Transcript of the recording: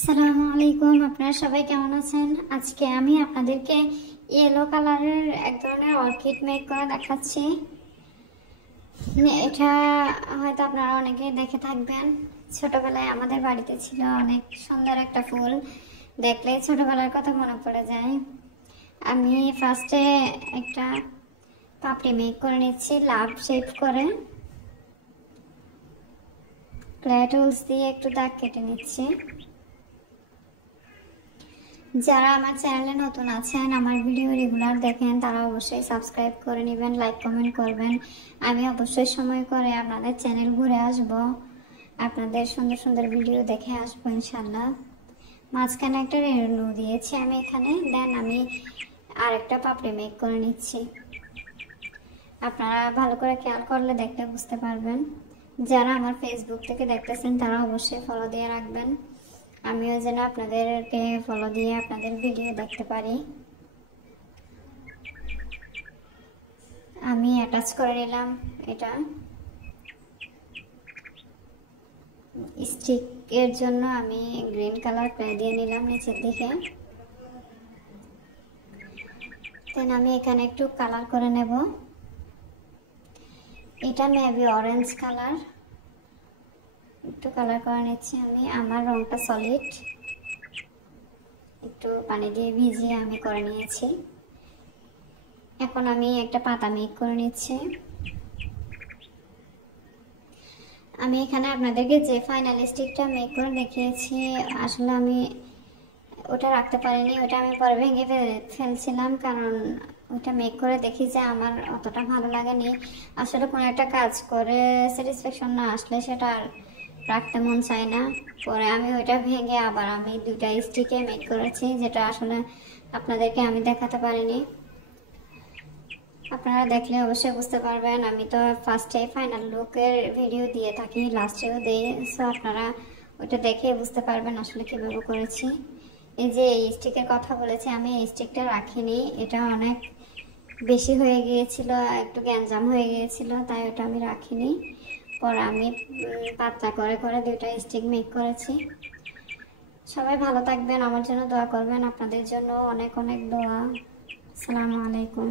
আসসালামু আলাইকুম, আপনারা সবাই কেমন আছেন? আজকে আমি আপনাদেরকে ইয়েলো কালারের এক ধরনের অর্কিড মেক করে দেখাচ্ছি। এটা হয়তো আপনারা অনেকেই দেখে থাকবেন। ছোটবেলায় আমাদের বাড়িতে ছিল অনেক সুন্দর একটা ফুল, দেখলে ছোটবেলার কথা মনে পড়ে যায়। আমি ফার্স্টে একটা পাপড়ি মেক করে নিচ্ছি লাভ শেপ করে। ক্লে টুলস দিয়ে একটু দাগ কেটে নিচ্ছি। যারা আমার চ্যানেলে নতুন আছেন, আমার ভিডিও রেগুলার দেখেন, তারা অবশ্যই সাবস্ক্রাইব করে নেবেন, লাইক কমেন্ট করবেন। আমি অবশ্যই সময় করে আপনাদের চ্যানেল ঘুরে আসব, আপনাদের সুন্দর সুন্দর ভিডিও দেখে আসবো ইনশাল্লাহ। মাঝখানে একটা রেনু দিয়েছি আমি এখানে, দেন আমি আরেকটা পাপড়ি মেক করে নিচ্ছি। আপনারা ভালো করে খেয়াল করলে দেখলে বুঝতে পারবেন। যারা আমার ফেসবুক থেকে দেখতেছেন তারা অবশ্যই ফলো দিয়ে রাখবেন, আমিও যেন আপনাদেরকে ফলো দিয়ে আপনাদের ভিডিও দেখতে পারি। আমি অ্যাটাচ করে নিলাম এটা। স্টিকের জন্য আমি গ্রিন কালার ক্লে দিয়ে নিলাম নিচের দিকে। দেন আমি এখানে একটু কালার করে নেব। এটা মেবি অরেঞ্জ কালার, একটু কালার করে নিচ্ছি আমি। আমার রংটা সলিড, একটু পানি দিয়ে ভিজিয়ে আমি করে নিয়েছি। এখন আমি একটা পাতা মেক করে নিচ্ছি। আমি এখানে আপনাদেরকে যে ফাইনাল স্টিকটা মেক করে দেখিয়েছি, আসলে আমি ওটা রাখতে পারিনি, ওটা আমি পরে ভেঙে ফেলছিলাম, কারণ ওটা মেক করে দেখি যে আমার অতটা ভালো লাগেনি। আসলে কোনো একটা কাজ করে স্যাটিসফ্যাকশন না আসলে সেটা আর রাখতে মন চায় না। পরে আমি ওইটা ভেঙে আবার আমি দুইটা স্টিকে মেক করেছি, যেটা আসলে আপনাদেরকে আমি দেখাতে পারিনি। আপনারা দেখলে অবশ্যই বুঝতে পারবেন। আমি তো ফার্স্টে ফাইনাল লুকের ভিডিও দিয়ে থাকি, লাস্টেও দিই, সো আপনারা ওইটা দেখে বুঝতে পারবেন আসলে কীভাবে করেছি। এই যে এই স্টিকের কথা বলেছি, আমি এই স্টিকটা রাখিনি, এটা অনেক বেশি হয়ে গিয়েছিল, একটু গ্যাঞ্জাম হয়ে গিয়েছিল, তাই ওটা আমি রাখিনি। পরে আমি পাতলা করে করে দুইটা স্টিক মেক করেছি। সবাই ভালো থাকবেন, আমার জন্য দোয়া করবেন, আপনাদের জন্য অনেক অনেক দোয়া। আসসালামু আলাইকুম।